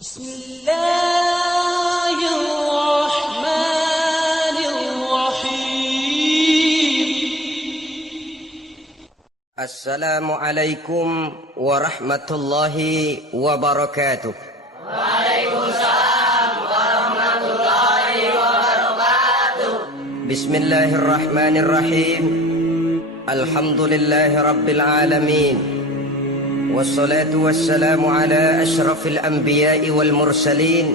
بسم الله الرحمن الرحيم. السلام عليكم ورحمة الله وبركاته. وعليكم السلام ورحمة الله وبركاته. بسم الله الرحمن الرحيم. الحمد لله رب العالمين، والصلاة والسلام على أشرف الأنبياء والمرسلين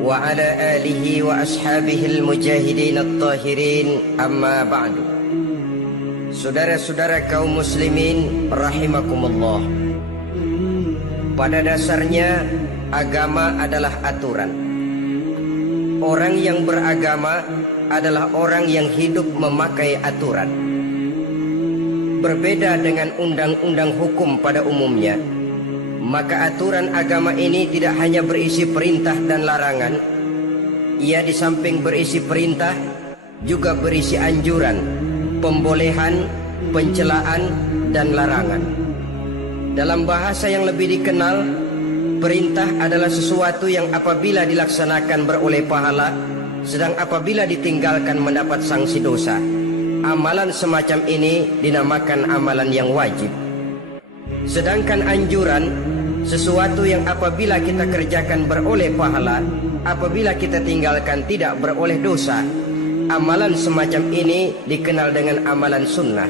وعلى آله وأصحابه المجاهدين الطاهرين. أما بعد. Saudara-saudara kaum muslimin rahimakumullah. Pada dasarnya agama adalah aturan. Orang yang beragama adalah orang yang hidup memakai aturan. Berbeda dengan undang-undang hukum pada umumnya, maka aturan agama ini tidak hanya berisi perintah dan larangan. Ia di samping berisi perintah juga berisi anjuran, pembolehan, pencelaan, dan larangan. Dalam bahasa yang lebih dikenal, perintah adalah sesuatu yang apabila dilaksanakan beroleh pahala, sedang apabila ditinggalkan mendapat sanksi dosa. Amalan semacam ini dinamakan amalan yang wajib. Sedangkan anjuran, sesuatu yang apabila kita kerjakan beroleh pahala, apabila kita tinggalkan tidak beroleh dosa. Amalan semacam ini dikenal dengan amalan sunnah.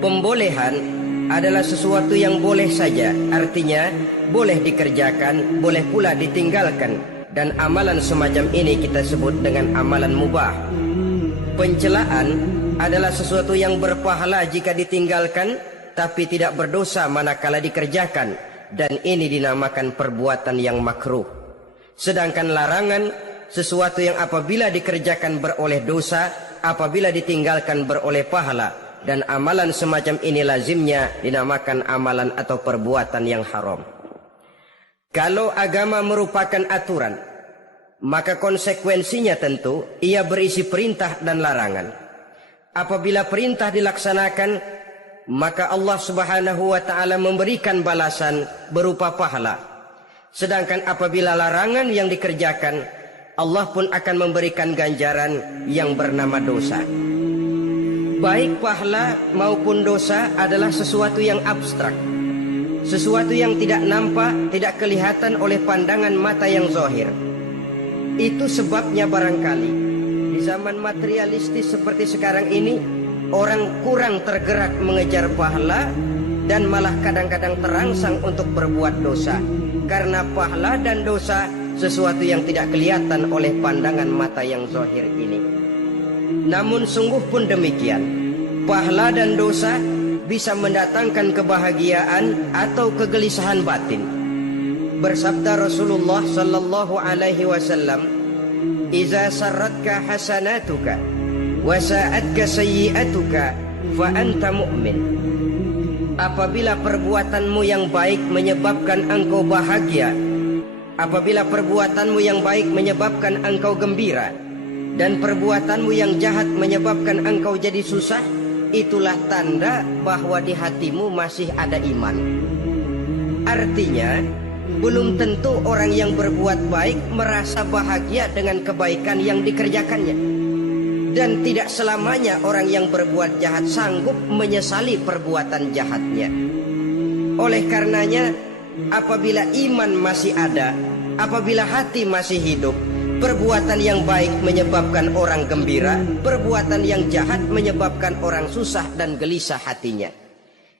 Pembolehan adalah sesuatu yang boleh saja, artinya boleh dikerjakan, boleh pula ditinggalkan, dan amalan semacam ini kita sebut dengan amalan mubah. Pencelaan adalah sesuatu yang berpahala jika ditinggalkan, tapi tidak berdosa manakala dikerjakan, dan ini dinamakan perbuatan yang makruh. Sedangkan larangan, sesuatu yang apabila dikerjakan beroleh dosa, apabila ditinggalkan beroleh pahala, dan amalan semacam ini lazimnya dinamakan amalan atau perbuatan yang haram. Kalau agama merupakan aturan, maka konsekuensinya tentu ia berisi perintah dan larangan. Apabila perintah dilaksanakan, maka Allah Subhanahu wa ta'ala memberikan balasan berupa pahala. Sedangkan apabila larangan yang dikerjakan, Allah pun akan memberikan ganjaran yang bernama dosa. Baik pahala maupun dosa adalah sesuatu yang abstrak, sesuatu yang tidak nampak, tidak kelihatan oleh pandangan mata yang zahir. Itu sebabnya barangkali di zaman materialistis seperti sekarang ini, orang kurang tergerak mengejar pahala dan malah kadang-kadang terangsang untuk berbuat dosa. Karena pahala dan dosa sesuatu yang tidak kelihatan oleh pandangan mata yang zahir ini. Namun sungguh pun demikian, pahala dan dosa bisa mendatangkan kebahagiaan atau kegelisahan batin. Bersabda Rasulullah sallallahu alaihi wasallam, "Iza sarratka hasanatuka wa sa'atka sayyi'atuka fa anta mu'min." Apabila perbuatanmu yang baik menyebabkan engkau bahagia, apabila perbuatanmu yang baik menyebabkan engkau gembira, dan perbuatanmu yang jahat menyebabkan engkau jadi susah, itulah tanda bahwa di hatimu masih ada iman. Artinya, belum tentu orang yang berbuat baik merasa bahagia dengan kebaikan yang dikerjakannya. Dan tidak selamanya orang yang berbuat jahat sanggup menyesali perbuatan jahatnya. Oleh karenanya, apabila iman masih ada, apabila hati masih hidup, perbuatan yang baik menyebabkan orang gembira, perbuatan yang jahat menyebabkan orang susah dan gelisah hatinya.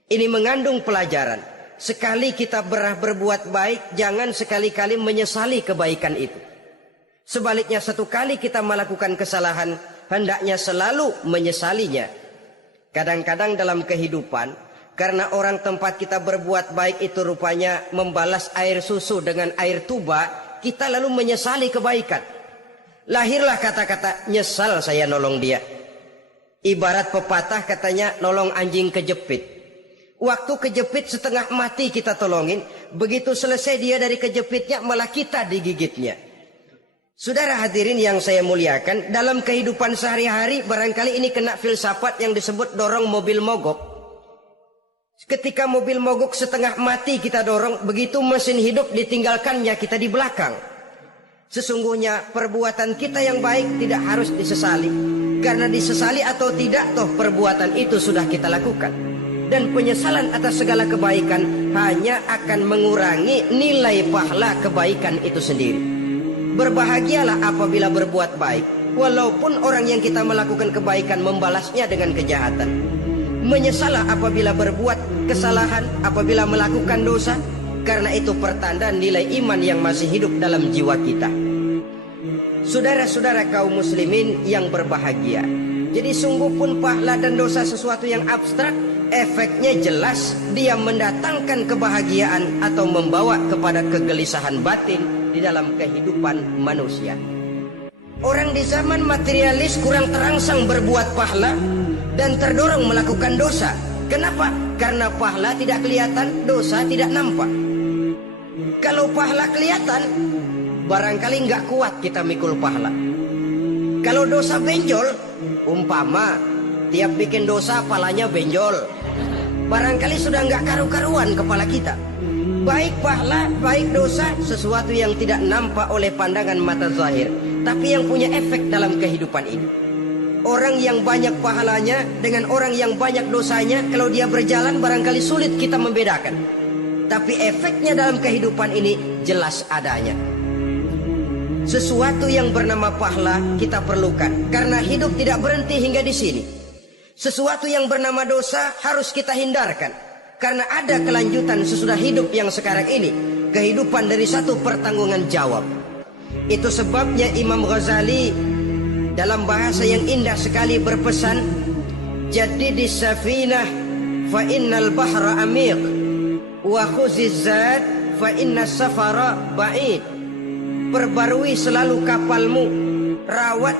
Ini mengandung pelajaran. Sekali kita berbuat baik, jangan sekali-kali menyesali kebaikan itu. Sebaliknya, satu kali kita melakukan kesalahan, hendaknya selalu menyesalinya. Kadang-kadang dalam kehidupan, karena orang tempat kita berbuat baik itu rupanya membalas air susu dengan air tuba, kita lalu menyesali kebaikan. Lahirlah kata-kata, "Nyesal saya nolong dia." Ibarat pepatah katanya, nolong anjing kejepit. Waktu kejepit setengah mati kita tolongin, begitu selesai dia dari kejepitnya malah kita digigitnya. Saudara hadirin yang saya muliakan, dalam kehidupan sehari-hari barangkali ini kena filsafat yang disebut dorong mobil mogok. Ketika mobil mogok setengah mati kita dorong, begitu mesin hidup ditinggalkannya kita di belakang. Sesungguhnya perbuatan kita yang baik tidak harus disesali. Karena disesali atau tidak, toh perbuatan itu sudah kita lakukan. Dan penyesalan atas segala kebaikan hanya akan mengurangi nilai pahala kebaikan itu sendiri. Berbahagialah apabila berbuat baik, walaupun orang yang kita melakukan kebaikan membalasnya dengan kejahatan. Menyesalah apabila berbuat kesalahan, apabila melakukan dosa, karena itu pertanda nilai iman yang masih hidup dalam jiwa kita. Saudara-saudara kaum muslimin yang berbahagia, jadi sungguh pun pahala dan dosa sesuatu yang abstrak, efeknya jelas dia mendatangkan kebahagiaan atau membawa kepada kegelisahan batin di dalam kehidupan manusia. Orang di zaman materialis kurang terangsang berbuat pahala dan terdorong melakukan dosa. Kenapa? Karena pahala tidak kelihatan, dosa tidak nampak. Kalau pahala kelihatan, barangkali nggak kuat kita mikul pahala. Kalau dosa benjol, umpama tiap bikin dosa palanya benjol, barangkali sudah nggak karu-karuan kepala kita. Baik pahala, baik dosa, sesuatu yang tidak nampak oleh pandangan mata zahir, tapi yang punya efek dalam kehidupan ini. Orang yang banyak pahalanya dengan orang yang banyak dosanya, kalau dia berjalan barangkali sulit kita membedakan. Tapi efeknya dalam kehidupan ini jelas adanya. Sesuatu yang bernama pahala kita perlukan, karena hidup tidak berhenti hingga di sini. Sesuatu yang bernama dosa harus kita hindarkan, karena ada kelanjutan sesudah hidup yang sekarang ini, kehidupan dari satu pertanggungan jawab. Itu sebabnya Imam Ghazali dalam bahasa yang indah sekali berpesan, jadidis safinah fa innal bahra amiq wa khuziz zad fa innas safara ba'id. Perbarui selalu kapalmu, rawat,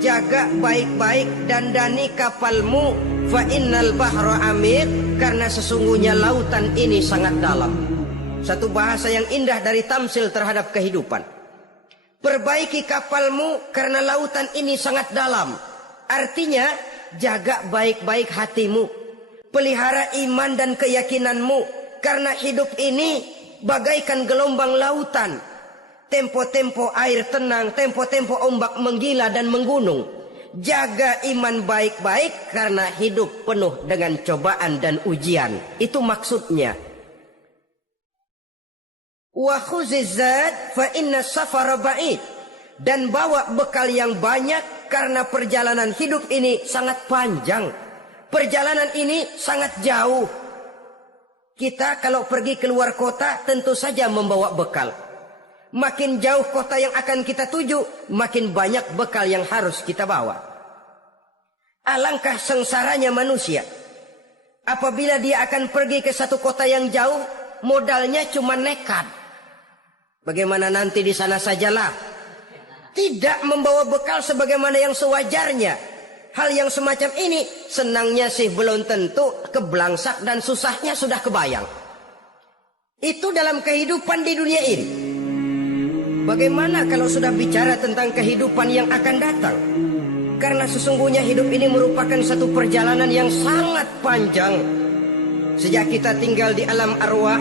jaga baik-baik, dandani kapalmu, fa innal bahra amiq, karena sesungguhnya lautan ini sangat dalam. Satu bahasa yang indah dari tamsil terhadap kehidupan. Perbaiki kapalmu karena lautan ini sangat dalam. Artinya jaga baik-baik hatimu, pelihara iman dan keyakinanmu, karena hidup ini bagaikan gelombang lautan. Tempo-tempo air tenang, tempo-tempo ombak menggila dan menggunung. Jaga iman baik-baik karena hidup penuh dengan cobaan dan ujian. Itu maksudnya. Wa khuziz zad fa inna safara ba'id, dan bawa bekal yang banyak karena perjalanan hidup ini sangat panjang. Perjalanan ini sangat jauh. Kita kalau pergi keluar kota tentu saja membawa bekal. Makin jauh kota yang akan kita tuju, makin banyak bekal yang harus kita bawa. Alangkah sengsaranya manusia apabila dia akan pergi ke satu kota yang jauh, modalnya cuma nekat. Bagaimana nanti di sana sajalah. Tidak membawa bekal sebagaimana yang sewajarnya. Hal yang semacam ini senangnya sih belum tentu, keblangsak dan susahnya sudah kebayang. Itu dalam kehidupan di dunia ini. Bagaimana kalau sudah bicara tentang kehidupan yang akan datang? Karena sesungguhnya hidup ini merupakan satu perjalanan yang sangat panjang. Sejak kita tinggal di alam arwah,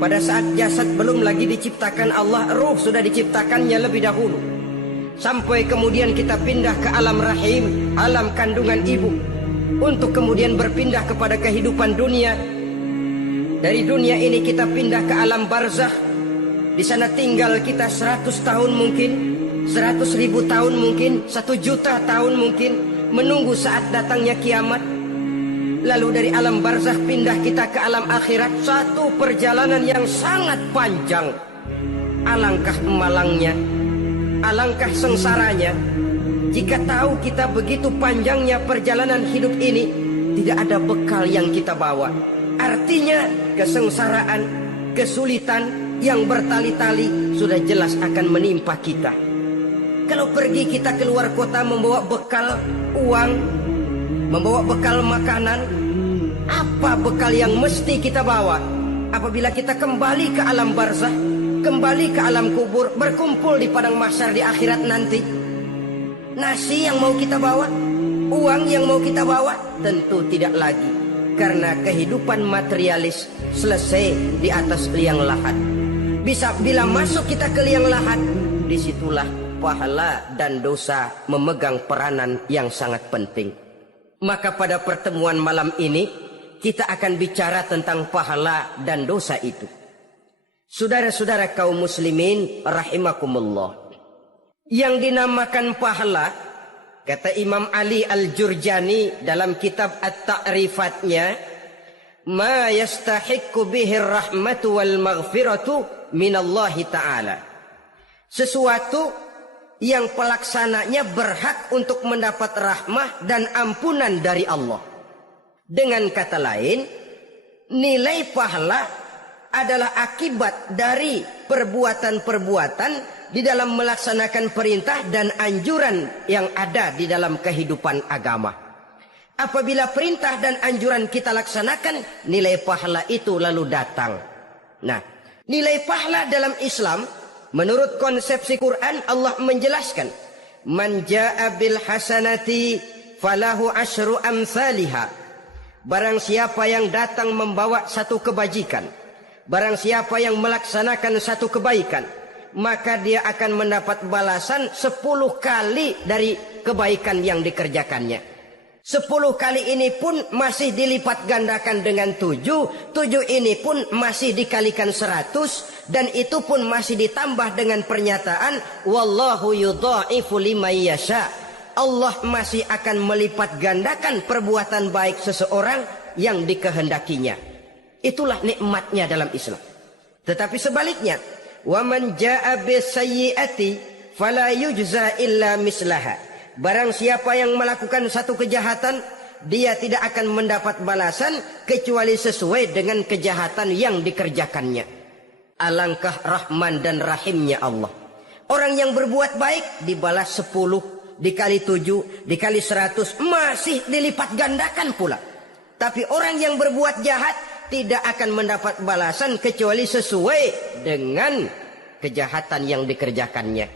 pada saat jasad belum lagi diciptakan Allah, ruh sudah diciptakannya lebih dahulu. Sampai kemudian kita pindah ke alam rahim, alam kandungan ibu, untuk kemudian berpindah kepada kehidupan dunia. Dari dunia ini kita pindah ke alam barzakh. Di sana tinggal kita 100 tahun mungkin, 100.000 tahun mungkin, 1 juta tahun mungkin, menunggu saat datangnya kiamat. Lalu dari alam barzakh pindah kita ke alam akhirat, satu perjalanan yang sangat panjang. Alangkah malangnya, alangkah sengsaranya jika tahu kita begitu panjangnya perjalanan hidup ini, tidak ada bekal yang kita bawa. Artinya kesengsaraan, kesulitan yang bertali-tali sudah jelas akan menimpa kita. Kalau pergi kita keluar kota membawa bekal uang, membawa bekal makanan, apa bekal yang mesti kita bawa? Apabila kita kembali ke alam barzakh, kembali ke alam kubur, berkumpul di padang mahsyar di akhirat nanti, nasi yang mau kita bawa, uang yang mau kita bawa, tentu tidak lagi. karena kehidupan materialis selesai di atas liang lahat. Bila masuk kita ke liang lahat, disitulah pahala dan dosa memegang peranan yang sangat penting. Maka pada pertemuan malam ini kita akan bicara tentang pahala dan dosa itu. Saudara-saudara kaum muslimin rahimakumullah, yang dinamakan pahala, kata Imam Ali Al-Jurjani dalam kitab At-Ta'rifatnya, ma yastahiqqu bihi rahmatu wal maghfiratu minallahi ta'ala, sesuatu yang pelaksananya berhak untuk mendapat rahmah dan ampunan dari Allah. Dengan kata lain, nilai pahala adalah akibat dari perbuatan-perbuatan di dalam melaksanakan perintah dan anjuran yang ada di dalam kehidupan agama. Apabila perintah dan anjuran kita laksanakan, nilai pahala itu lalu datang. Nah, nilai pahala dalam Islam menurut konsepsi Quran, Allah menjelaskan, man jaa bil hasanati falahu asyru amsalihha. Barang siapa yang datang membawa satu kebajikan, barang siapa yang melaksanakan satu kebaikan, maka dia akan mendapat balasan 10 kali dari kebaikan yang dikerjakannya. 10 kali ini pun masih dilipat gandakan dengan 7 ini pun masih dikalikan 100, dan itu pun masih ditambah dengan pernyataan wallahu yudha'ifu liman yasha. Allah masih akan melipat gandakan perbuatan baik seseorang yang dikehendakinya. Itulah nikmatnya dalam Islam. Tetapi sebaliknya, wa man jaa bisayyi'ati fala yujza illa mislaha. Barang siapa yang melakukan satu kejahatan, dia tidak akan mendapat balasan kecuali sesuai dengan kejahatan yang dikerjakannya. Alangkah rahman dan rahimnya Allah. Orang yang berbuat baik dibalas 10, dikali 7, dikali 100, masih dilipat gandakan pula. Tapi orang yang berbuat jahat tidak akan mendapat balasan kecuali sesuai dengan kejahatan yang dikerjakannya.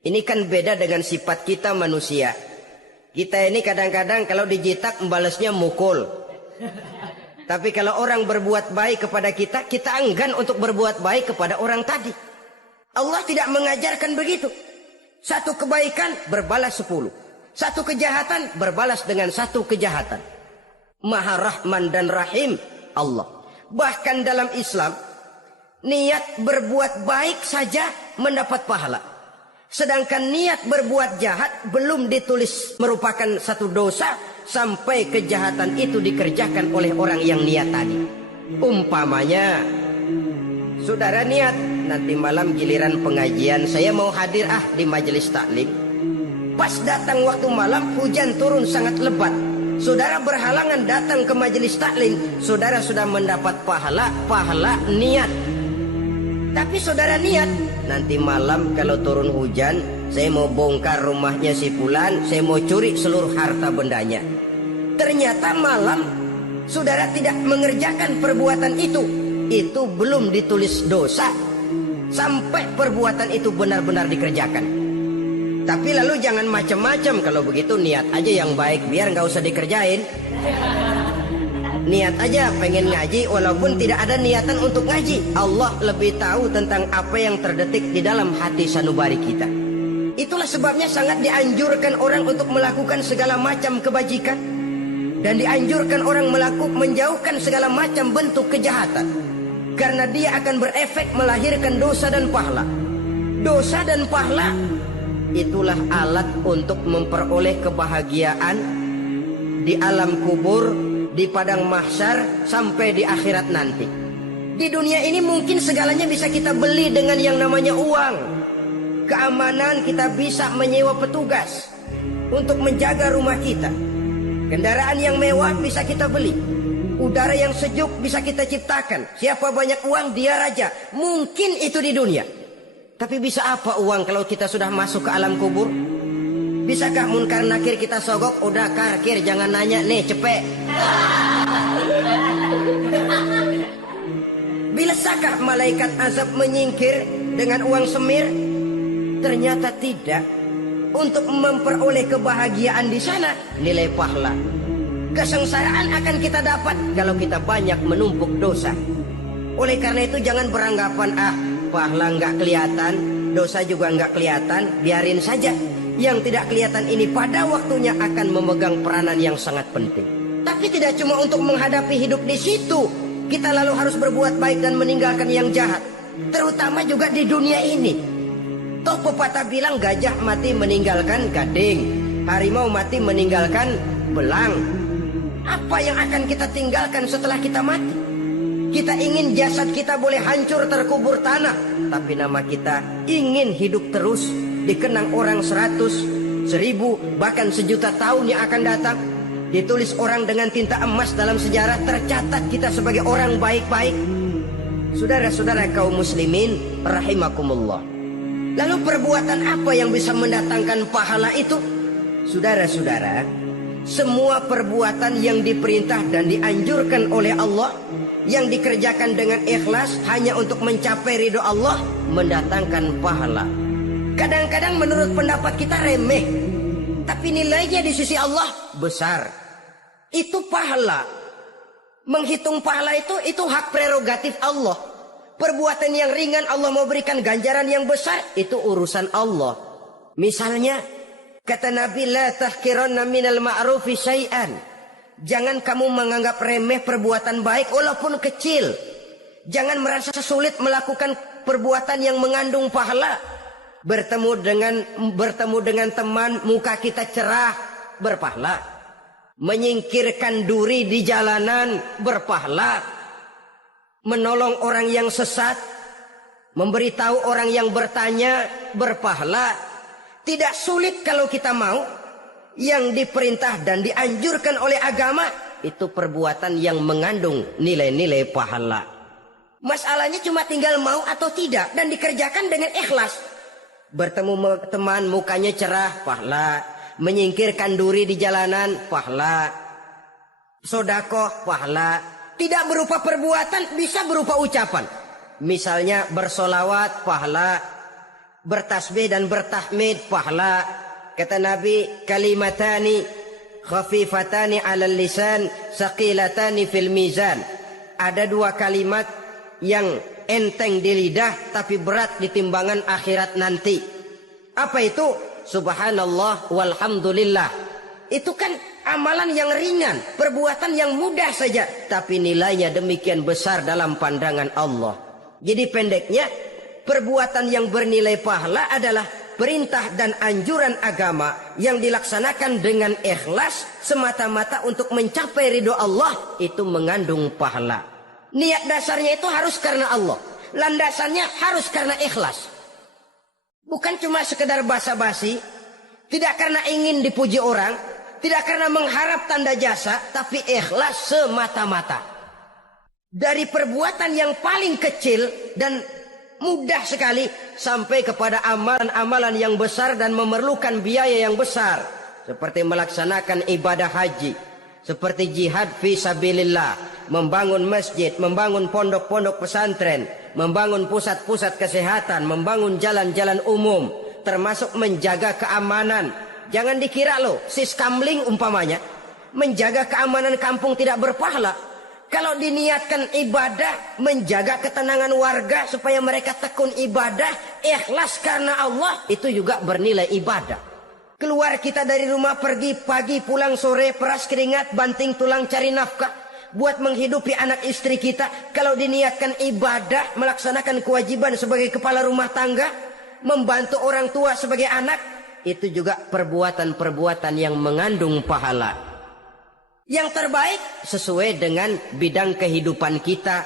Ini kan beda dengan sifat kita manusia. Kita ini kadang-kadang kalau dijitak membalasnya mukul. Tapi kalau orang berbuat baik kepada kita, kita enggan untuk berbuat baik kepada orang tadi. Allah tidak mengajarkan begitu. Satu kebaikan berbalas 10. Satu kejahatan berbalas dengan satu kejahatan. Maha Rahman dan Rahim Allah. Bahkan dalam Islam, niat berbuat baik saja mendapat pahala. Sedangkan niat berbuat jahat belum ditulis merupakan satu dosa sampai kejahatan itu dikerjakan oleh orang yang niat tadi. Umpamanya, saudara niat nanti malam giliran pengajian saya mau hadir di majelis taklim. Pas datang waktu malam hujan turun sangat lebat. Saudara berhalangan datang ke majelis taklim, saudara sudah mendapat pahala niat. Tapi saudara niat, nanti malam kalau turun hujan, saya mau bongkar rumahnya si fulan, saya mau curi seluruh harta bendanya. Ternyata malam saudara tidak mengerjakan perbuatan itu belum ditulis dosa sampai perbuatan itu benar-benar dikerjakan. Tapi lalu jangan macam-macam, kalau begitu niat aja yang baik biar nggak usah dikerjain. Niat aja pengen ngaji walaupun tidak ada niatan untuk ngaji. Allah lebih tahu tentang apa yang terdetik di dalam hati sanubari kita. Itulah sebabnya sangat dianjurkan orang untuk melakukan segala macam kebajikan, dan dianjurkan orang menjauhkan segala macam bentuk kejahatan, karena dia akan berefek melahirkan dosa dan pahala. Dosa dan pahala itulah alat untuk memperoleh kebahagiaan di alam kubur, di padang mahsyar, sampai di akhirat nanti. Di dunia ini mungkin segalanya bisa kita beli dengan yang namanya uang. Keamanan kita bisa menyewa petugas untuk menjaga rumah kita. Kendaraan yang mewah bisa kita beli. Udara yang sejuk bisa kita ciptakan. Siapa banyak uang dia raja. Mungkin itu di dunia. Tapi bisa apa uang kalau kita sudah masuk ke alam kubur? Bisakah munkar nakir kita sogok? Udah karkir jangan nanya nih cepet. Bisakah malaikat azab menyingkir dengan uang semir? Ternyata tidak. Untuk memperoleh kebahagiaan di sana, nilai pahala. Kesengsaraan akan kita dapat kalau kita banyak menumpuk dosa. Oleh karena itu jangan beranggapan pahala nggak kelihatan, dosa juga nggak kelihatan, biarin saja. Yang tidak kelihatan ini pada waktunya akan memegang peranan yang sangat penting. Tapi tidak cuma untuk menghadapi hidup di situ, kita lalu harus berbuat baik dan meninggalkan yang jahat. Terutama juga di dunia ini. Toh pepatah bilang gajah mati meninggalkan gading, harimau mati meninggalkan belang. Apa yang akan kita tinggalkan setelah kita mati? Kita ingin jasad kita boleh hancur terkubur tanah, tapi nama kita ingin hidup terus, dikenang orang 100, 1000, bahkan 1.000.000 tahun yang akan datang. Ditulis orang dengan tinta emas dalam sejarah, tercatat kita sebagai orang baik-baik. Saudara-saudara kaum muslimin rahimakumullah. Lalu perbuatan apa yang bisa mendatangkan pahala itu? Saudara-saudara, semua perbuatan yang diperintah dan dianjurkan oleh Allah, yang dikerjakan dengan ikhlas hanya untuk mencapai ridho Allah, mendatangkan pahala. Kadang-kadang menurut pendapat kita remeh, tapi nilainya di sisi Allah besar. Itu pahala. Menghitung pahala itu hak prerogatif Allah. Perbuatan yang ringan Allah mau berikan ganjaran yang besar, itu urusan Allah. Misalnya, kata Nabi, la tahkiranna minal ma'rufi syai'an. Jangan kamu menganggap remeh perbuatan baik walaupun kecil. Jangan merasa sulit melakukan perbuatan yang mengandung pahala. Bertemu dengan teman, muka kita cerah, berpahala. Menyingkirkan duri di jalanan, berpahala. Menolong orang yang sesat, memberitahu orang yang bertanya, berpahala. Tidak sulit kalau kita mau. Yang diperintah dan dianjurkan oleh agama, itu perbuatan yang mengandung nilai-nilai pahala. Masalahnya cuma tinggal mau atau tidak, dan dikerjakan dengan ikhlas. Bertemu teman, mukanya cerah, pahala. Menyingkirkan duri di jalanan, pahala. Sedekah, pahala. Tidak berupa perbuatan, bisa berupa ucapan. Misalnya bersolawat, pahala. Bertasbih dan bertahmid, pahala. Kata Nabi, kalimatani khafifatani 'alal lisan, saqilatani fil mizan. Ada 2 kalimat yang enteng di lidah tapi berat di timbangan akhirat nanti. Apa itu? Subhanallah walhamdulillah. Itu kan amalan yang ringan, perbuatan yang mudah saja, tapi nilainya demikian besar dalam pandangan Allah. Jadi pendeknya, perbuatan yang bernilai pahala adalah perintah dan anjuran agama yang dilaksanakan dengan ikhlas semata-mata untuk mencapai ridho Allah, itu mengandung pahala. Niat dasarnya itu harus karena Allah, landasannya harus karena ikhlas. Bukan cuma sekedar basa-basi, tidak karena ingin dipuji orang, tidak karena mengharap tanda jasa, tapi ikhlas semata-mata. Dari perbuatan yang paling kecil dan mudah sekali sampai kepada amalan-amalan yang besar dan memerlukan biaya yang besar, seperti melaksanakan ibadah haji, seperti jihad fi sabilillah, membangun masjid, membangun pondok-pondok pesantren, membangun pusat-pusat kesehatan, membangun jalan-jalan umum, termasuk menjaga keamanan. Jangan dikira loh, siskamling umpamanya, menjaga keamanan kampung tidak berpahala. Kalau diniatkan ibadah, menjaga ketenangan warga supaya mereka tekun ibadah, ikhlas karena Allah, itu juga bernilai ibadah. Keluar kita dari rumah, pergi pagi, pulang sore, peras keringat, banting tulang cari nafkah, buat menghidupi anak istri kita. Kalau diniatkan ibadah, melaksanakan kewajiban sebagai kepala rumah tangga, membantu orang tua sebagai anak, itu juga perbuatan-perbuatan yang mengandung pahala. Yang terbaik sesuai dengan bidang kehidupan kita.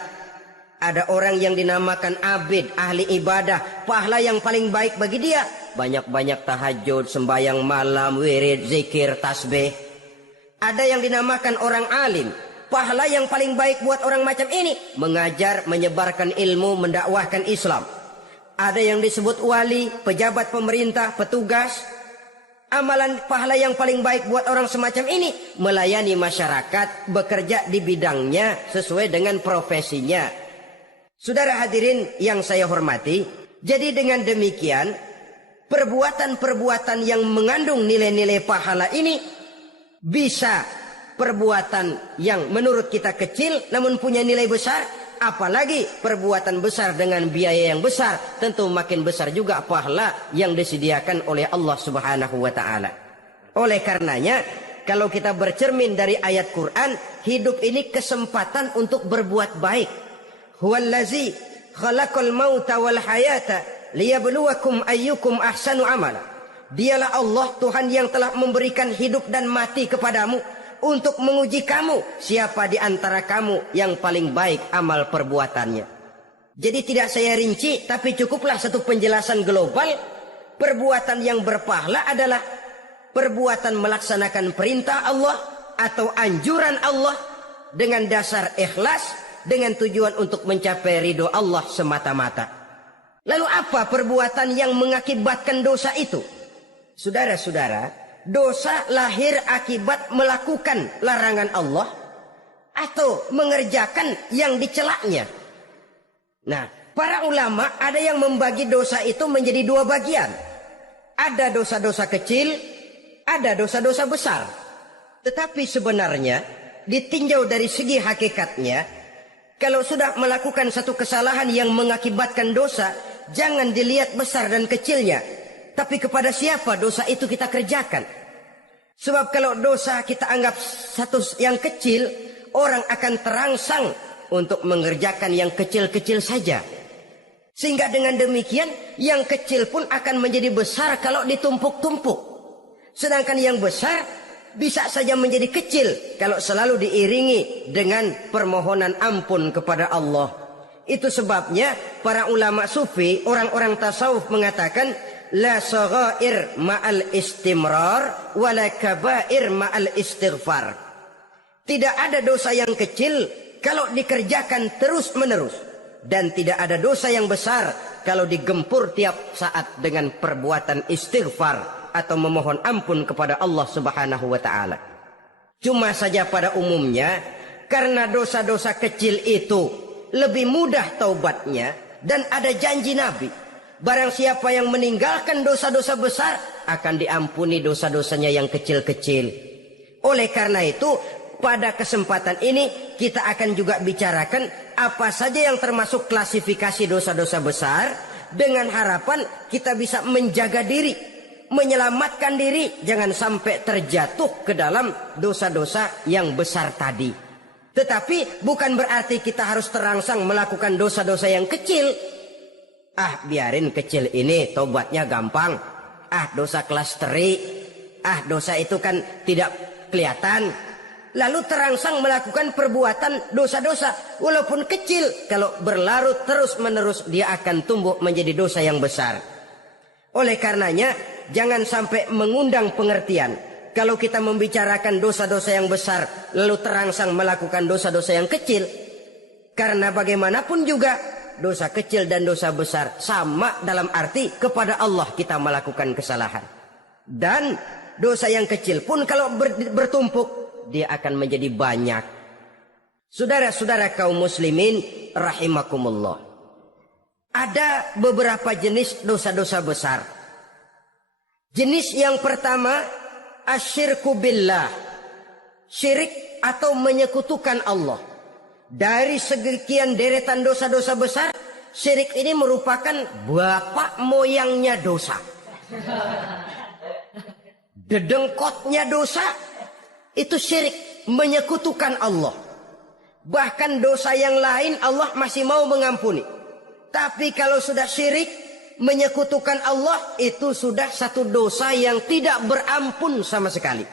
Ada orang yang dinamakan abid, ahli ibadah, pahala yang paling baik bagi dia banyak-banyak tahajud, sembahyang malam, wirid, zikir, tasbih. Ada yang dinamakan orang alim, pahala yang paling baik buat orang macam ini mengajar, menyebarkan ilmu, mendakwahkan Islam. Ada yang disebut wali, pejabat pemerintah, petugas. Amalan pahala yang paling baik buat orang semacam ini melayani masyarakat, bekerja di bidangnya sesuai dengan profesinya. Saudara hadirin yang saya hormati, jadi dengan demikian perbuatan-perbuatan yang mengandung nilai-nilai pahala ini bisa perbuatan yang menurut kita kecil namun punya nilai besar, apalagi perbuatan besar dengan biaya yang besar, tentu makin besar juga pahala yang disediakan oleh Allah Subhanahu wa taala. Oleh karenanya, kalau kita bercermin dari ayat Quran, hidup ini kesempatan untuk berbuat baik. Huwallazi khalaqal mauta wal hayata liyabluwakum ayyukum ahsanu amala. Dialah Allah Tuhan yang telah memberikan hidup dan mati kepadamu untuk menguji kamu siapa di antara kamu yang paling baik amal perbuatannya. Jadi tidak saya rinci, tapi cukuplah satu penjelasan global. Perbuatan yang berpahala adalah perbuatan melaksanakan perintah Allah atau anjuran Allah dengan dasar ikhlas, dengan tujuan untuk mencapai ridho Allah semata-mata. Lalu apa perbuatan yang mengakibatkan dosa itu? Saudara-saudara, dosa lahir akibat melakukan larangan Allah atau mengerjakan yang dicelaknya. Nah, para ulama ada yang membagi dosa itu menjadi dua bagian. Ada dosa-dosa kecil, ada dosa-dosa besar. Tetapi sebenarnya ditinjau dari segi hakikatnya, kalau sudah melakukan satu kesalahan yang mengakibatkan dosa, jangan dilihat besar dan kecilnya, tapi kepada siapa dosa itu kita kerjakan. Sebab kalau dosa kita anggap satu yang kecil, orang akan terangsang untuk mengerjakan yang kecil-kecil saja. Sehingga dengan demikian, yang kecil pun akan menjadi besar kalau ditumpuk-tumpuk. Sedangkan yang besar bisa saja menjadi kecil kalau selalu diiringi dengan permohonan ampun kepada Allah. Itu sebabnya para ulama sufi, orang-orang tasawuf mengatakan, la saghair ma'al istimrar wala kabair ma'al istighfar. Tidak ada dosa yang kecil kalau dikerjakan terus-menerus, dan tidak ada dosa yang besar kalau digempur tiap saat dengan perbuatan istighfar atau memohon ampun kepada Allah Subhanahu wa taala. Cuma saja pada umumnya, karena dosa-dosa kecil itu lebih mudah taubatnya, dan ada janji Nabi, barang siapa yang meninggalkan dosa-dosa besar akan diampuni dosa-dosanya yang kecil-kecil. Oleh karena itu, pada kesempatan ini kita akan juga bicarakan apa saja yang termasuk klasifikasi dosa-dosa besar, dengan harapan kita bisa menjaga diri, menyelamatkan diri, jangan sampai terjatuh ke dalam dosa-dosa yang besar tadi. Tetapi bukan berarti kita harus terangsang melakukan dosa-dosa yang kecil. Ah, biarin kecil ini, tobatnya gampang. Ah, dosa kelas teri. Ah, dosa itu kan tidak kelihatan. Lalu terangsang melakukan perbuatan dosa-dosa walaupun kecil. Kalau berlarut terus-menerus, dia akan tumbuh menjadi dosa yang besar. Oleh karenanya, jangan sampai mengundang pengertian kalau kita membicarakan dosa-dosa yang besar lalu terangsang melakukan dosa-dosa yang kecil. Karena bagaimanapun juga dosa kecil dan dosa besar sama dalam arti kepada Allah kita melakukan kesalahan. Dan dosa yang kecil pun kalau bertumpuk, dia akan menjadi banyak. Saudara-saudara kaum muslimin rahimakumullah, ada beberapa jenis dosa-dosa besar. Jenis yang pertama, asyirku billah, syirik atau menyekutukan Allah. Dari sekian deretan dosa-dosa besar, syirik ini merupakan bapak moyangnya dosa. Dedengkotnya dosa itu syirik, menyekutukan Allah. Bahkan dosa yang lain Allah masih mau mengampuni. Tapi kalau sudah syirik, menyekutukan Allah, itu sudah satu dosa yang tidak berampun sama sekali.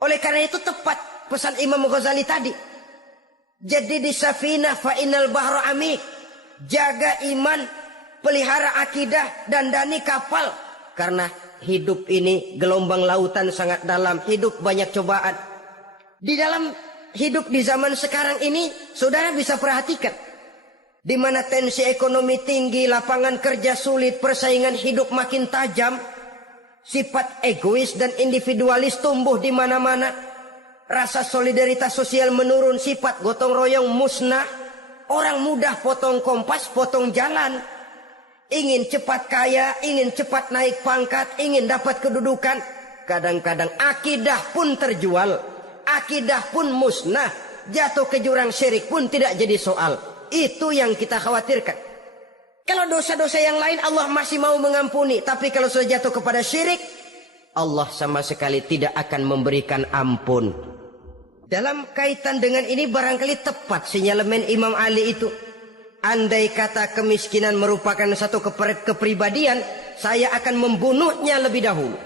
Oleh karena itu tepat pesan Imam Ghazali tadi. Jadi di safinah fa innal bahra amik. Jaga iman, pelihara akidah, dandani kapal. Karena hidup ini gelombang lautan sangat dalam, hidup banyak cobaan. Di dalam hidup di zaman sekarang ini, saudara bisa perhatikan, di mana tensi ekonomi tinggi, lapangan kerja sulit, persaingan hidup makin tajam, sifat egois dan individualis tumbuh di mana-mana. Rasa solidaritas sosial menurun, sifat gotong royong musnah. Orang mudah potong kompas, potong jalan. Ingin cepat kaya, ingin cepat naik pangkat, ingin dapat kedudukan. Kadang-kadang akidah pun terjual akidah pun musnah, jatuh ke jurang syirik pun tidak jadi soal. Itu yang kita khawatirkan. Kalau dosa-dosa yang lain Allah masih mau mengampuni, tapi kalau sudah jatuh kepada syirik, Allah sama sekali tidak akan memberikan ampun. Dalam kaitan dengan ini barangkali tepat sinyalemen Imam Ali itu. Andai kata kemiskinan merupakan satu kepribadian, saya akan membunuhnya lebih dahulu.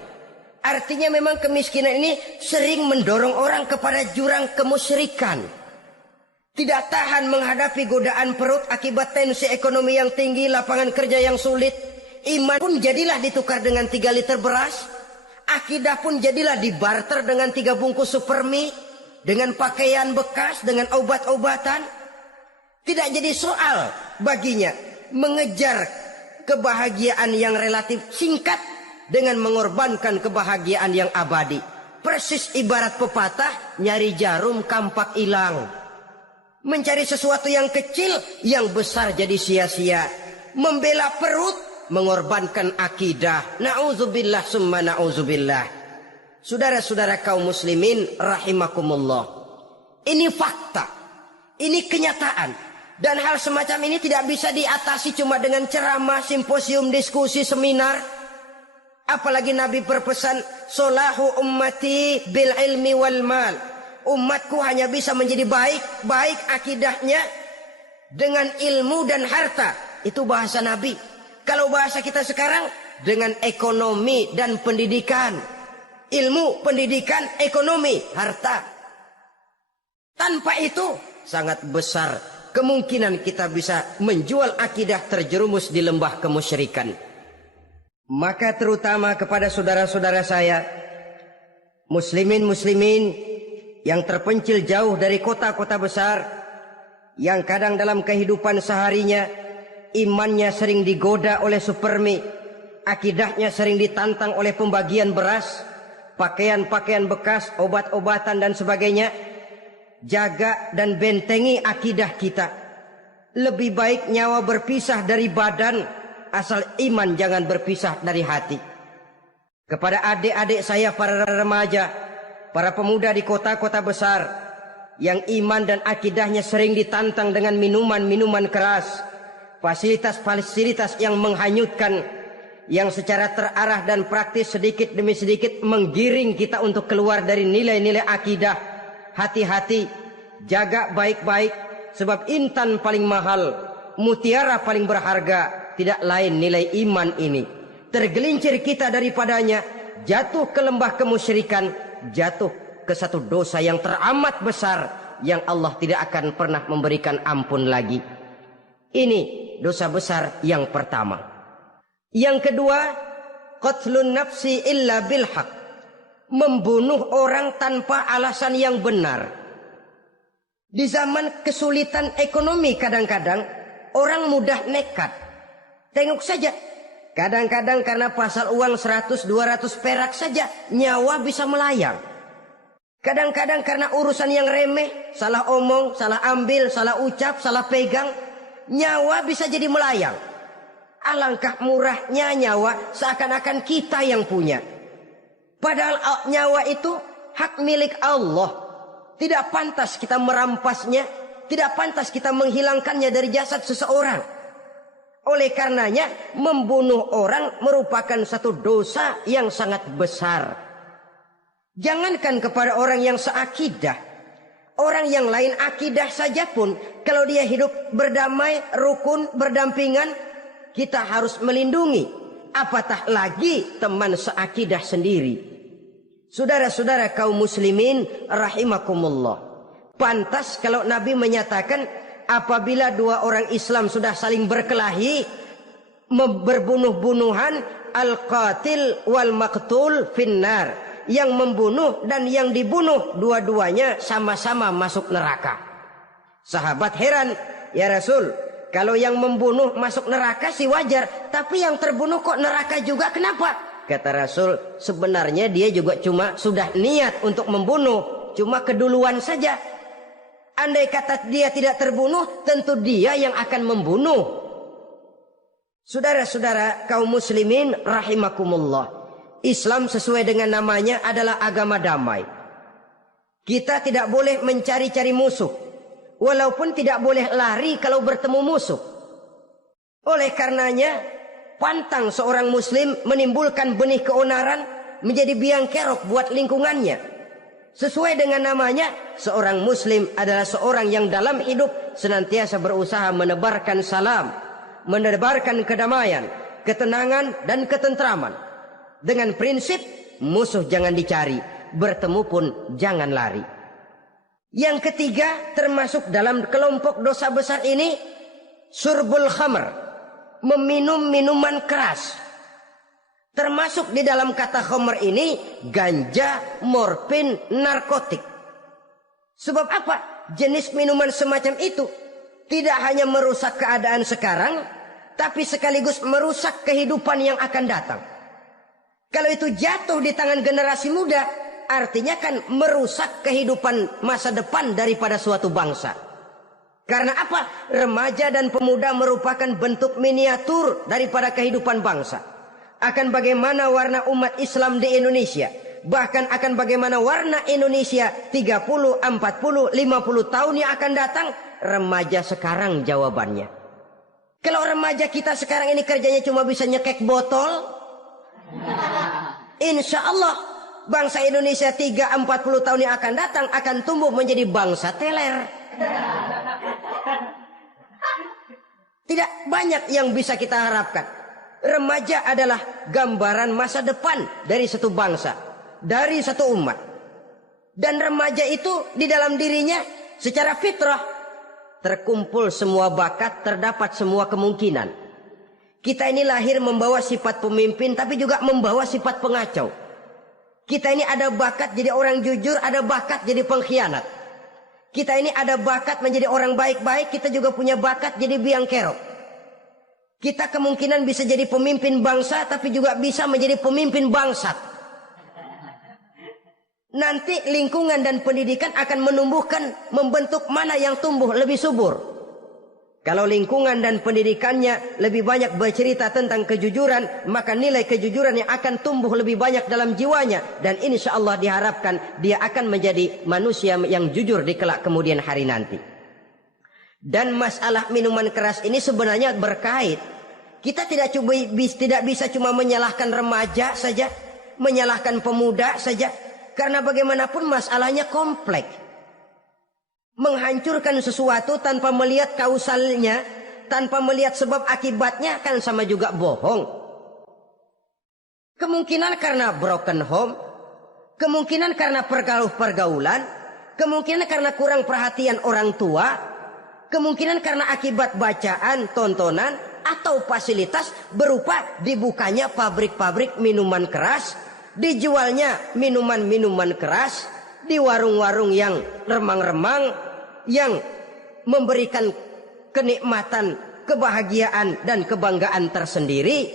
Artinya memang kemiskinan ini sering mendorong orang kepada jurang kemusyrikan. Tidak tahan menghadapi godaan perut akibat tensi ekonomi yang tinggi, lapangan kerja yang sulit. Iman pun jadilah ditukar dengan 3 liter beras. Akidah pun jadilah dibarter dengan 3 bungkus supermi, dengan pakaian bekas, dengan obat-obatan. Tidak jadi soal baginya mengejar kebahagiaan yang relatif singkat dengan mengorbankan kebahagiaan yang abadi. Persis ibarat pepatah, nyari jarum kampak hilang. Mencari sesuatu yang kecil, yang besar jadi sia-sia. Membela perut, mengorbankan akidah. Na'udzubillah summa na'udzubillah. Saudara-saudara kaum muslimin rahimakumullah. Ini fakta. Ini kenyataan. Dan hal semacam ini tidak bisa diatasi cuma dengan ceramah, simposium, diskusi, seminar. Apalagi Nabi berpesan, solahu ummati bil ilmi wal mal. Umatku hanya bisa menjadi baik akidahnya dengan ilmu dan harta. Itu bahasa Nabi. Kalau bahasa kita sekarang, dengan ekonomi dan pendidikan. Ilmu, pendidikan, ekonomi, harta. Tanpa itu sangat besar kemungkinan kita bisa menjual akidah terjerumus di lembah kemusyrikan. Maka terutama kepada saudara-saudara saya, muslimin yang terpencil jauh dari kota-kota besar, yang kadang dalam kehidupan seharinya imannya sering digoda oleh supermi, akidahnya sering ditantang oleh pembagian beras, pakaian-pakaian bekas, obat-obatan dan sebagainya. Jaga dan bentengi akidah kita. Lebih baik nyawa berpisah dari badan, asal iman jangan berpisah dari hati. Kepada adik-adik saya para remaja, para pemuda di kota-kota besar yang iman dan akidahnya sering ditantang dengan minuman-minuman keras, fasilitas-fasilitas yang menghanyutkan, yang secara terarah dan praktis sedikit demi sedikit menggiring kita untuk keluar dari nilai-nilai akidah. Hati-hati, jaga baik-baik, sebab intan paling mahal, mutiara paling berharga, tidak lain nilai iman ini. Tergelincir kita daripadanya, jatuh ke lembah kemusyrikan, jatuh ke satu dosa yang teramat besar yang Allah tidak akan pernah memberikan ampun lagi. Ini dosa besar yang pertama. Yang kedua, qatlun nafsi illa bil haq. Membunuh orang tanpa alasan yang benar. Di zaman kesulitan ekonomi kadang-kadang orang mudah nekat. Tengok saja, kadang-kadang karena pasal uang 100-200 perak saja nyawa bisa melayang. Kadang-kadang karena urusan yang remeh, salah omong, salah ambil, salah ucap, salah pegang, nyawa bisa jadi melayang. Alangkah murahnya nyawa, seakan-akan kita yang punya. Padahal nyawa itu hak milik Allah. Tidak pantas kita merampasnya, tidak pantas kita menghilangkannya dari jasad seseorang. Oleh karenanya, membunuh orang merupakan satu dosa yang sangat besar. Jangankan kepada orang yang seakidah, orang yang lain akidah saja pun, kalau dia hidup berdamai, rukun, berdampingan, kita harus melindungi. Apatah lagi teman seakidah sendiri. Saudara-saudara kaum muslimin rahimakumullah. Pantas kalau Nabi menyatakan apabila dua orang Islam sudah saling berkelahi, berbunuh-bunuhan, al-qatil wal maqtul finnar. Yang membunuh dan yang dibunuh dua-duanya sama-sama masuk neraka. Sahabat heran, ya Rasul, kalau yang membunuh masuk neraka sih wajar, tapi yang terbunuh kok neraka juga, kenapa? Kata Rasul, sebenarnya dia juga cuma sudah niat untuk membunuh, cuma keduluan saja. Andai kata dia tidak terbunuh, tentu dia yang akan membunuh. Saudara-saudara kaum muslimin rahimakumullah. Islam sesuai dengan namanya adalah agama damai. Kita tidak boleh mencari-cari musuh, walaupun tidak boleh lari kalau bertemu musuh. Oleh karenanya, pantang seorang muslim menimbulkan benih keonaran menjadi biang kerok buat lingkungannya. Sesuai dengan namanya, seorang muslim adalah seorang yang dalam hidup senantiasa berusaha menebarkan salam, menebarkan kedamaian, ketenangan dan ketentraman. Dengan prinsip musuh jangan dicari, bertemu pun jangan lari. Yang ketiga, termasuk dalam kelompok dosa besar ini, surbul khamr, meminum minuman keras. Termasuk di dalam kata khamr ini ganja, morfin, narkotik. Sebab apa? Jenis minuman semacam itu tidak hanya merusak keadaan sekarang, tapi sekaligus merusak kehidupan yang akan datang. Kalau itu jatuh di tangan generasi muda, artinya kan merusak kehidupan masa depan daripada suatu bangsa. Karena apa? Remaja dan pemuda merupakan bentuk miniatur daripada kehidupan bangsa. Akan bagaimana warna umat Islam di Indonesia, bahkan akan bagaimana warna Indonesia 30, 40, 50 tahun yang akan datang, remaja sekarang jawabannya. Kalau remaja kita sekarang ini kerjanya cuma bisa nyekek botol, insya Allah bangsa Indonesia 30-40 tahun yang akan datang akan tumbuh menjadi bangsa teler. Tidak banyak yang bisa kita harapkan. Remaja adalah gambaran masa depan dari satu bangsa, dari satu umat. Dan remaja itu di dalam dirinya secara fitrah terkumpul semua bakat, terdapat semua kemungkinan. Kita ini lahir membawa sifat pemimpin, tapi juga membawa sifat pengacau. Kita ini ada bakat jadi orang jujur, ada bakat jadi pengkhianat. Kita ini ada bakat menjadi orang baik-baik, kita juga punya bakat jadi biang kerok. Kita kemungkinan bisa jadi pemimpin bangsa, tapi juga bisa menjadi pemimpin bangsat. Nanti lingkungan dan pendidikan akan menumbuhkan, membentuk mana yang tumbuh lebih subur. Kalau lingkungan dan pendidikannya lebih banyak bercerita tentang kejujuran, maka nilai kejujuran yang akan tumbuh lebih banyak dalam jiwanya. Dan insya Allah diharapkan dia akan menjadi manusia yang jujur di kelak kemudian hari nanti. Dan masalah minuman keras ini sebenarnya berkait. Kita tidak bisa cuma menyalahkan remaja saja, menyalahkan pemuda saja. Karena bagaimanapun masalahnya kompleks. Menghancurkan sesuatu tanpa melihat kausalnya, tanpa melihat sebab akibatnya kan sama juga bohong. Kemungkinan karena broken home, kemungkinan karena pergaulan, kemungkinan karena kurang perhatian orang tua, kemungkinan karena akibat bacaan, tontonan, atau fasilitas berupa dibukanya pabrik-pabrik minuman keras, dijualnya minuman-minuman keras, di warung-warung yang remang-remang, yang memberikan kenikmatan, kebahagiaan dan kebanggaan tersendiri,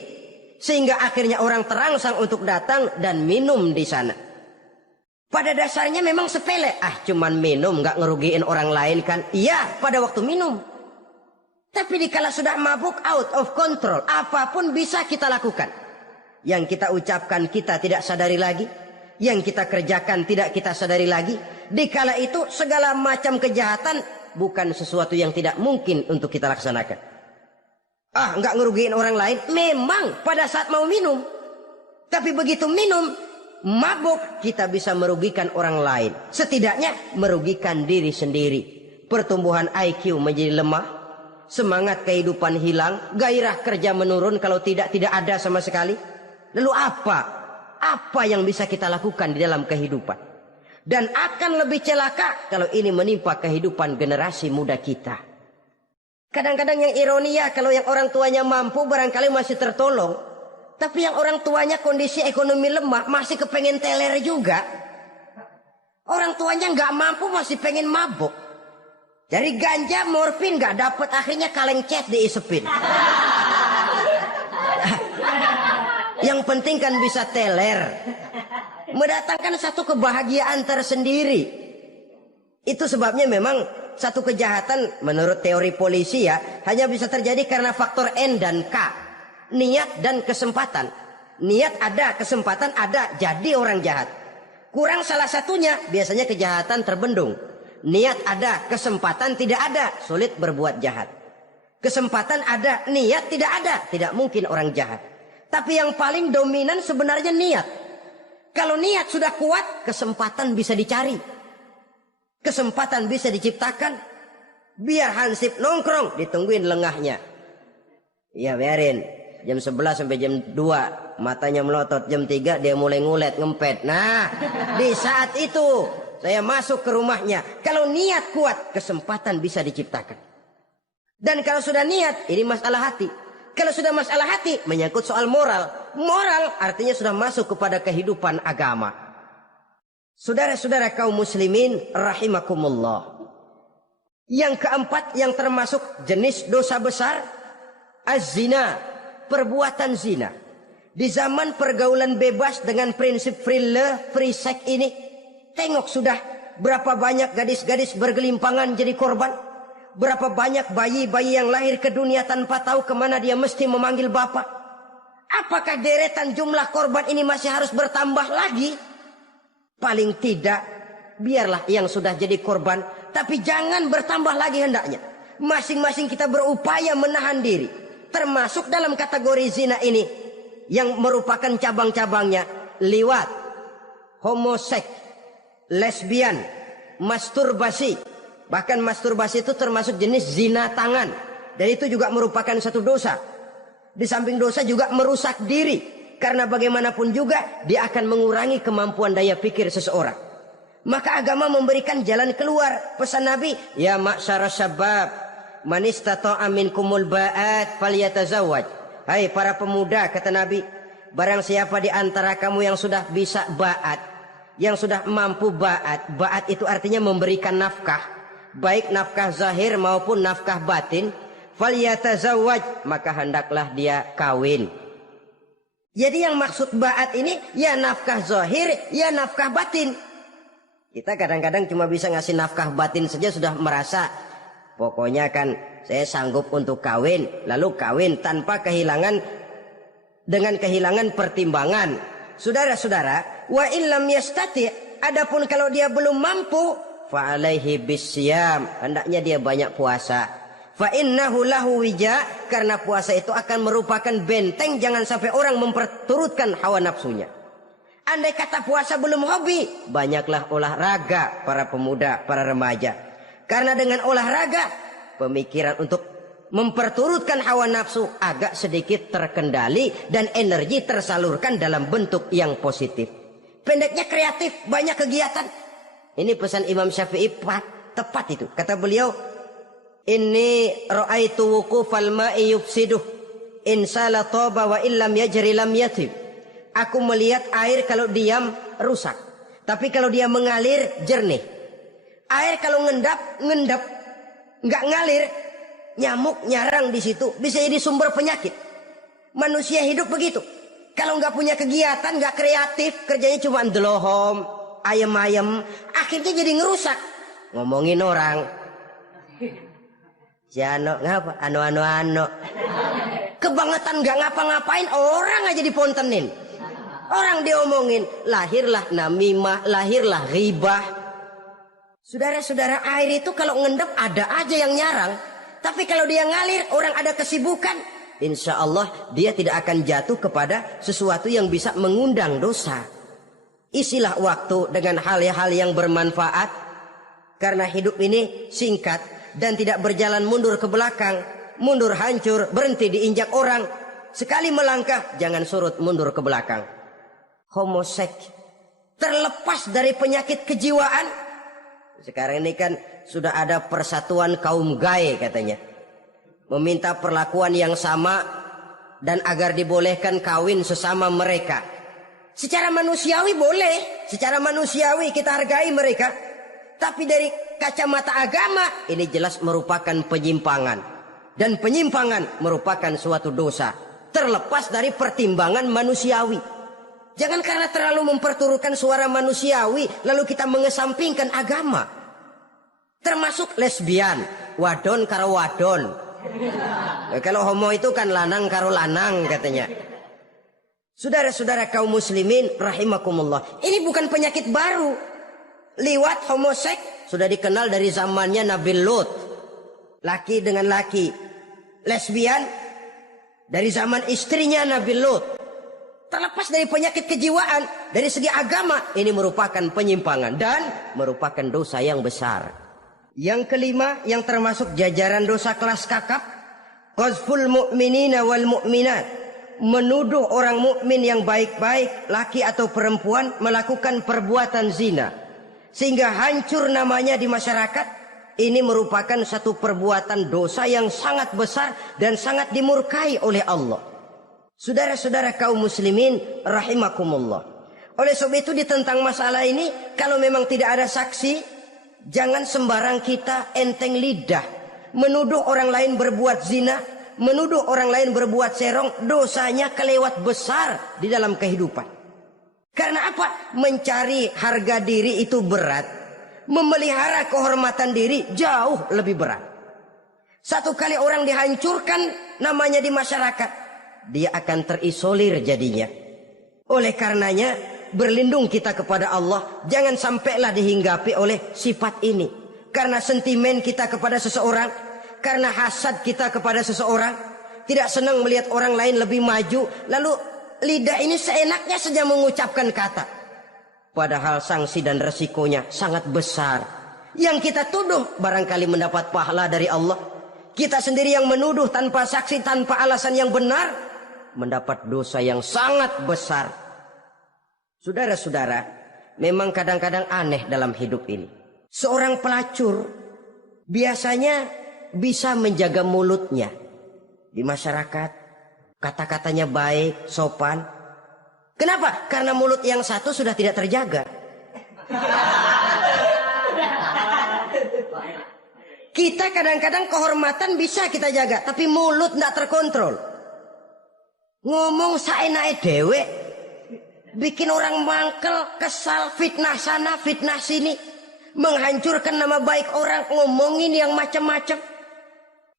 sehingga akhirnya orang terangsang untuk datang dan minum di sana. Pada dasarnya memang sepele, cuman minum nggak ngerugiin orang lain kan? Iya, pada waktu minum. Tapi dikala sudah mabuk, out of control, apapun bisa kita lakukan. Yang kita ucapkan kita tidak sadari lagi, yang kita kerjakan tidak kita sadari lagi. Dikala itu segala macam kejahatan bukan sesuatu yang tidak mungkin untuk kita laksanakan. Nggak ngerugiin orang lain, memang pada saat mau minum. Tapi begitu minum, mabuk, kita bisa merugikan orang lain. Setidaknya merugikan diri sendiri. Pertumbuhan IQ menjadi lemah, semangat kehidupan hilang, gairah kerja menurun, kalau tidak ada sama sekali. Lalu apa yang bisa kita lakukan di dalam kehidupan? Dan akan lebih celaka kalau ini menimpa kehidupan generasi muda kita. Kadang-kadang yang ironi ya, kalau yang orang tuanya mampu barangkali masih tertolong, tapi yang orang tuanya kondisi ekonomi lemah masih kepengen teler juga. Orang tuanya nggak mampu masih pengen mabuk. Dari ganja, morfin nggak dapat, akhirnya kaleng cet diisepin. Yang penting kan bisa teler, mendatangkan satu kebahagiaan tersendiri. Itu sebabnya memang satu kejahatan menurut teori polisi ya hanya bisa terjadi karena faktor N dan K, niat dan kesempatan. Niat ada, kesempatan ada, jadi orang jahat. Kurang salah satunya, biasanya kejahatan terbendung. Niat ada, kesempatan tidak ada, sulit berbuat jahat. Kesempatan ada, niat tidak ada, tidak mungkin orang jahat. Tapi yang paling dominan sebenarnya niat. Kalau niat sudah kuat, kesempatan bisa dicari. Kesempatan bisa diciptakan. Biar Hansip nongkrong, ditungguin lengahnya. Ya biarin, jam 11 sampai jam 2, matanya melotot, jam 3 dia mulai ngulet, ngempet. Nah, di saat itu saya masuk ke rumahnya. Kalau niat kuat, kesempatan bisa diciptakan. Dan kalau sudah niat, ini masalah hati. Kalau sudah masalah hati, menyangkut soal moral. Moral artinya sudah masuk kepada kehidupan agama. Saudara-saudara kaum muslimin rahimakumullah. Yang keempat yang termasuk jenis dosa besar, az-zina, perbuatan zina. Di zaman pergaulan bebas dengan prinsip free love, free sex ini, tengok sudah berapa banyak gadis-gadis bergelimpangan jadi korban. Berapa banyak bayi-bayi yang lahir ke dunia tanpa tahu kemana dia mesti memanggil bapak. Apakah deretan jumlah korban ini masih harus bertambah lagi? Paling tidak, biarlah yang sudah jadi korban, tapi jangan bertambah lagi hendaknya. Masing-masing kita berupaya menahan diri. Termasuk dalam kategori zina ini, yang merupakan cabang-cabangnya, liwat, homoseks, lesbian, masturbasi. Bahkan masturbasi itu termasuk jenis zina tangan. Dan itu juga merupakan satu dosa. Di samping dosa juga merusak diri. Karena bagaimanapun juga dia akan mengurangi kemampuan daya pikir seseorang. Maka agama memberikan jalan keluar. Pesan Nabi, ya ma'syara syabab, man istata'a minkumul ba'at falyatazawwaj. Hai para pemuda, kata Nabi, barang siapa di antara kamu yang sudah bisa ba'at, yang sudah mampu ba'at. Ba'at itu artinya memberikan nafkah, baik nafkah zahir maupun nafkah batin. Falyatazawwaj, maka hendaklah dia kawin. Jadi yang maksud ba'at ini ya nafkah zahir, ya nafkah batin. Kita kadang-kadang cuma bisa ngasih nafkah batin saja sudah merasa pokoknya kan saya sanggup untuk kawin. Lalu kawin tanpa kehilangan, dengan kehilangan pertimbangan. Saudara-saudara, wa illam yastati, adapun kalau dia belum mampu, fa alaihi bisyam, hendaknya dia banyak puasa. Fa innahu lahu wija, karena puasa itu akan merupakan benteng jangan sampai orang memperturutkan hawa nafsunya. Andai kata puasa belum hobi, banyaklah olahraga para pemuda, para remaja. Karena dengan olahraga, pemikiran untuk memperturutkan hawa nafsu agak sedikit terkendali dan energi tersalurkan dalam bentuk yang positif. Pendeknya kreatif, banyak kegiatan. Ini pesan Imam Syafi'i tepat itu. Kata beliau, inni ra'aitu wuqufal ma'i yufsiduh, in sala taba wa illam yajri lam yatib. Aku melihat air kalau diam rusak, tapi kalau dia mengalir jernih. Air kalau ngendap, nggak ngalir, nyamuk nyarang di situ, bisa jadi sumber penyakit. Manusia hidup begitu. Kalau nggak punya kegiatan, nggak kreatif, kerjanya cuma ndelohom, ayam-ayam, akhirnya jadi ngerusak. Ngomongin orang, si Ano ngapa? Ano. Kebangetan nggak ngapa-ngapain, orang aja dipontenin. Orang diomongin, lahirlah namimah, lahirlah ribah. Saudara-saudara, air itu kalau ngendap ada aja yang nyarang. Tapi kalau dia ngalir, orang ada kesibukan, insya Allah dia tidak akan jatuh kepada sesuatu yang bisa mengundang dosa. Isilah waktu dengan hal-hal yang bermanfaat. Karena hidup ini singkat dan tidak berjalan mundur ke belakang. Mundur hancur, berhenti diinjak orang. Sekali melangkah, jangan surut mundur ke belakang. Homoseks terlepas dari penyakit kejiwaan. Sekarang ini kan sudah ada persatuan kaum gay katanya, meminta perlakuan yang sama dan agar dibolehkan kawin sesama mereka. Secara manusiawi boleh, secara manusiawi kita hargai mereka, tapi dari kacamata agama ini jelas merupakan penyimpangan, dan penyimpangan merupakan suatu dosa terlepas dari pertimbangan manusiawi. Jangan karena terlalu memperturutkan suara manusiawi lalu kita mengesampingkan agama. Termasuk lesbian, wadon karo wadon. Kalau homo itu kan lanang karo lanang katanya. Saudara-saudara kaum muslimin rahimakumullah, ini bukan penyakit baru. Liwat, homoseks sudah dikenal dari zamannya Nabi Lut. Laki dengan laki. Lesbian dari zaman istrinya Nabi Lut. Terlepas dari penyakit kejiwaan, dari segi agama, ini merupakan penyimpangan dan merupakan dosa yang besar. Yang kelima, yang termasuk jajaran dosa kelas kakap, qazful mu'minina wal mu'minat, menuduh orang mukmin yang baik-baik, laki atau perempuan, melakukan perbuatan zina sehingga hancur namanya di masyarakat. Ini merupakan satu perbuatan dosa yang sangat besar dan sangat dimurkai oleh Allah. Saudara-saudara kaum muslimin rahimakumullah. Oleh sebab itu tentang masalah ini, kalau memang tidak ada saksi, jangan sembarang kita enteng lidah menuduh orang lain berbuat zina, menuduh orang lain berbuat serong. Dosanya kelewat besar di dalam kehidupan. Karena apa? Mencari harga diri itu berat. Memelihara kehormatan diri jauh lebih berat. Satu kali orang dihancurkan namanya di masyarakat, dia akan terisolir jadinya. Oleh karenanya, berlindung kita kepada Allah, jangan sampailah dihinggapi oleh sifat ini. Karena sentimen kita kepada seseorang, karena hasad kita kepada seseorang, tidak senang melihat orang lain lebih maju, lalu lidah ini seenaknya saja mengucapkan kata. Padahal sanksi dan resikonya sangat besar. Yang kita tuduh barangkali mendapat pahala dari Allah. Kita sendiri yang menuduh tanpa saksi, tanpa alasan yang benar, mendapat dosa yang sangat besar. Saudara-saudara, memang kadang-kadang aneh dalam hidup ini. Seorang pelacur biasanya bisa menjaga mulutnya di masyarakat. Kata-katanya baik, sopan. Kenapa? Karena mulut yang satu sudah tidak terjaga. Kita kadang-kadang kehormatan bisa kita jaga, tapi mulut tidak terkontrol. Ngomong saenake dewe, bikin orang mangkel, kesal, fitnah sana, fitnah sini, menghancurkan nama baik orang, ngomongin yang macam-macam.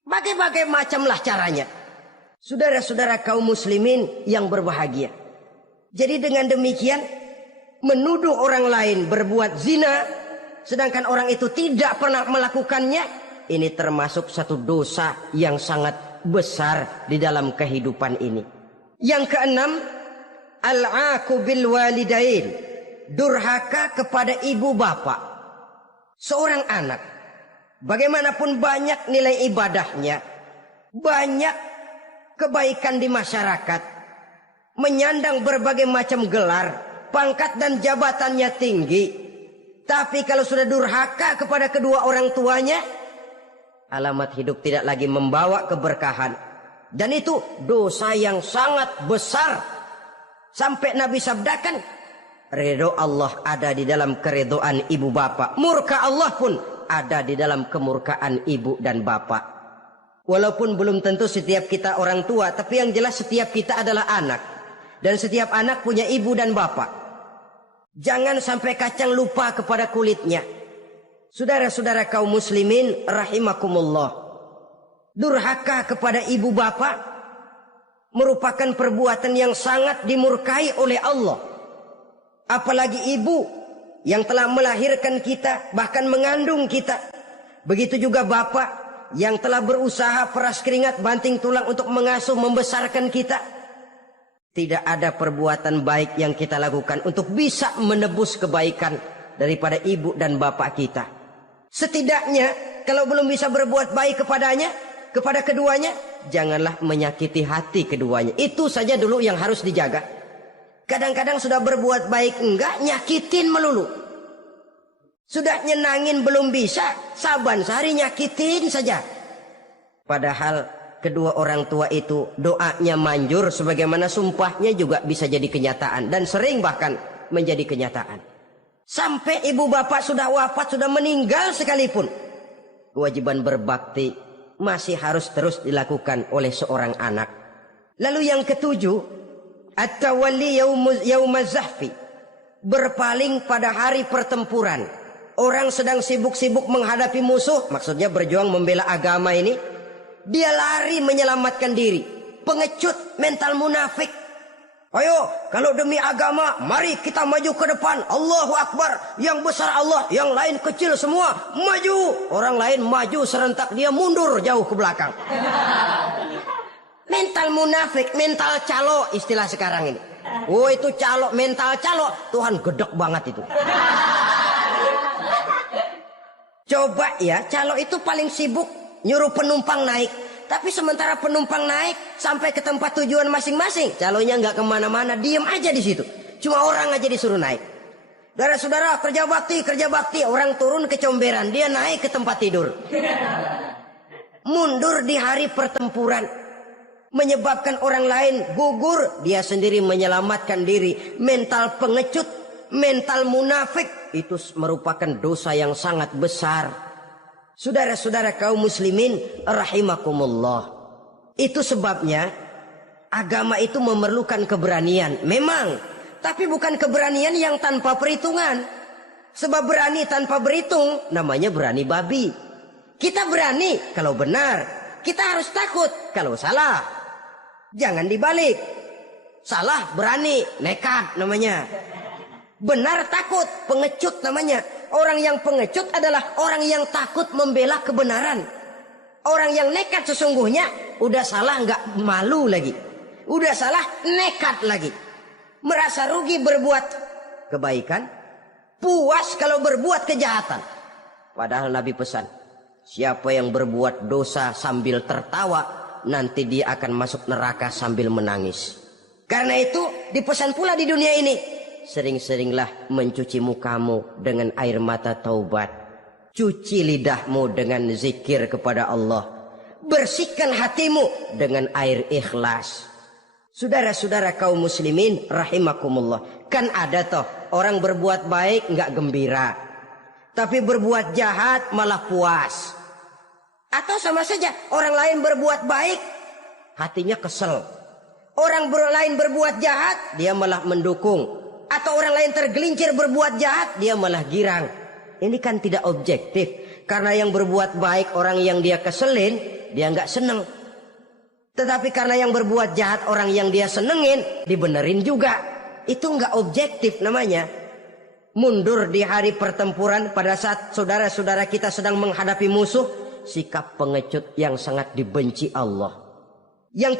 Bagai-bagai macamlah caranya. Saudara-saudara kaum muslimin yang berbahagia. Jadi dengan demikian, menuduh orang lain berbuat zina, sedangkan orang itu tidak pernah melakukannya, ini termasuk satu dosa yang sangat besar di dalam kehidupan ini. Yang keenam, al-'aqu bil walidain, durhaka kepada ibu bapak. Seorang anak, bagaimanapun banyak nilai ibadahnya, banyak kebaikan di masyarakat, menyandang berbagai macam gelar, pangkat dan jabatannya tinggi, tapi kalau sudah durhaka kepada kedua orang tuanya, alamat hidup tidak lagi membawa keberkahan. Dan itu dosa yang sangat besar. Sampai Nabi sabdakan, ridho Allah ada di dalam keridhaan ibu bapak, murka Allah pun ada di dalam kemurkaan ibu dan bapak. Walaupun belum tentu setiap kita orang tua, tapi yang jelas setiap kita adalah anak. Dan setiap anak punya ibu dan bapak. Jangan sampai kacang lupa kepada kulitnya. Saudara-saudara kaum muslimin rahimakumullah. Durhaka kepada ibu bapak merupakan perbuatan yang sangat dimurkai oleh Allah. Apalagi ibu yang telah melahirkan kita, bahkan mengandung kita. Begitu juga bapak yang telah berusaha peras keringat banting tulang untuk mengasuh membesarkan kita. Tidak ada perbuatan baik yang kita lakukan untuk bisa menebus kebaikan daripada ibu dan bapak kita. Setidaknya kalau belum bisa berbuat baik kepadanya, kepada keduanya, janganlah menyakiti hati keduanya. Itu saja dulu yang harus dijaga. Kadang-kadang sudah berbuat baik enggak, nyakitin melulu. Sudah nyenangin belum bisa, saban sehari nyakitin saja. Padahal kedua orang tua itu doanya manjur, sebagaimana sumpahnya juga bisa jadi kenyataan. Dan sering bahkan menjadi kenyataan. Sampai ibu bapak sudah wafat, sudah meninggal sekalipun, kewajiban berbakti masih harus terus dilakukan oleh seorang anak. Lalu yang ketujuh, at-tawalli yaumaz zahfi, berpaling pada hari pertempuran. Orang sedang sibuk-sibuk menghadapi musuh, maksudnya berjuang membela agama ini, dia lari menyelamatkan diri. Pengecut, mental munafik. Ayo, kalau demi agama, mari kita maju ke depan. Allahu Akbar. Yang besar Allah, yang lain kecil semua. Maju. Orang lain maju serentak, dia mundur jauh ke belakang. Mental munafik, mental calo istilah sekarang ini. Oh itu calo, mental calo. Tuhan gedek banget itu. Coba ya, calo itu paling sibuk nyuruh penumpang naik. Tapi sementara penumpang naik sampai ke tempat tujuan masing-masing, calonnya nggak kemana-mana, diem aja di situ. Cuma orang aja disuruh naik. Saudara-saudara, kerja bakti, orang turun ke comberan, dia naik ke tempat tidur. Mundur di hari pertempuran, menyebabkan orang lain gugur, dia sendiri menyelamatkan diri. Mental pengecut, mental munafik, itu merupakan dosa yang sangat besar. Saudara-saudara kaum muslimin rahimakumullah. Itu sebabnya agama itu memerlukan keberanian. Memang, tapi bukan keberanian yang tanpa perhitungan. Sebab berani tanpa berhitung namanya berani babi. Kita berani kalau benar, kita harus takut kalau salah. Jangan dibalik. Salah berani, nekat namanya. Benar takut, pengecut namanya. Orang yang pengecut adalah orang yang takut membela kebenaran. Orang yang nekat sesungguhnya udah salah nggak malu lagi. Udah salah nekat lagi. Merasa rugi berbuat kebaikan, puas kalau berbuat kejahatan. Padahal Nabi pesan, siapa yang berbuat dosa sambil tertawa, nanti dia akan masuk neraka sambil menangis. Karena itu dipesan pula di dunia ini, sering-seringlah mencuci mukamu dengan air mata taubat. Cuci lidahmu dengan zikir kepada Allah. Bersihkan hatimu dengan air ikhlas. Saudara-saudara kaum muslimin rahimakumullah. Kan ada toh orang berbuat baik nggak gembira, tapi berbuat jahat malah puas. Atau sama saja orang lain berbuat baik, hatinya kesel. Orang lain berbuat jahat, dia malah mendukung. Atau orang lain tergelincir berbuat jahat, dia malah girang. Ini kan tidak objektif. Karena yang berbuat baik orang yang dia keselin, dia nggak seneng. Tetapi karena yang berbuat jahat orang yang dia senengin, dibenerin juga. Itu nggak objektif namanya. Mundur di hari pertempuran pada saat saudara-saudara kita sedang menghadapi musuh, sikap pengecut yang sangat dibenci Allah. Yang